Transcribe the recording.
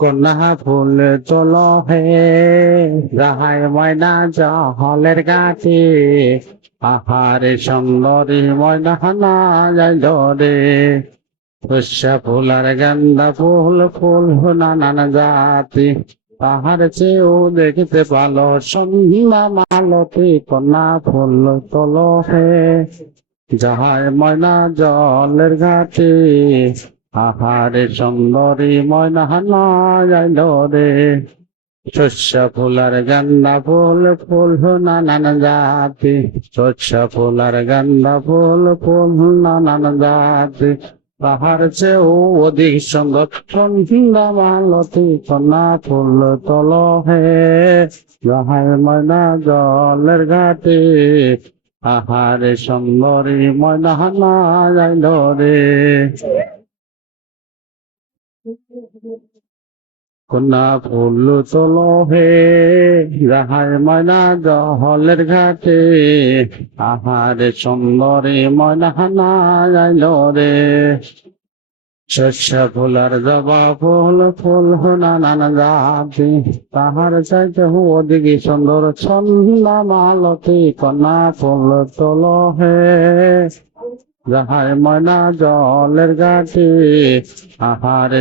কন্যা ফুল তোলো হে, যাহাই ময়না জহলের গাছে, আহারে সুন্দরী ময়না না যাইল রে। শস্যা ফুল আর গান্দা ফুল, ফুল নানান জাতি, তাহার চেয়েও দেখতে ভালো সন্ধ্যা মালতী। কন্যা ফুল তোলো হে, যাহাই ময়না জলের ঘাটে, আহারে সুন্দরী ময়না না যাইল রে। শস্য ফুল আর গান্দা ফুল, ফুল নানান জাতি, শস্য ফুল আর গান্দা ফুল, ফুল নানান জাতি, তাহার চেয়েও অধিক সুন্দর সন্ধ্যা মালতী। কন্যা ফুল তোলো হে, যাহাই ময়না জলের ঘাটে, আহারে সুন্দরী ময়না না যাইল রে। কন্যা ফুল তোলো হে, যাহাই ময়না জহলের ঘাটে, আহারে সুন্দরী ময়না না যাইল রে। শস্য ফুল আর জবা ফুল, ফুল নানান জাতি, তাহার চাইতে অধিক সুন্দর সন্ধ্যা মালতী। কন্যা ফুল তোলো হে, যাহাই ময়না জলের ঘাটে, আহারে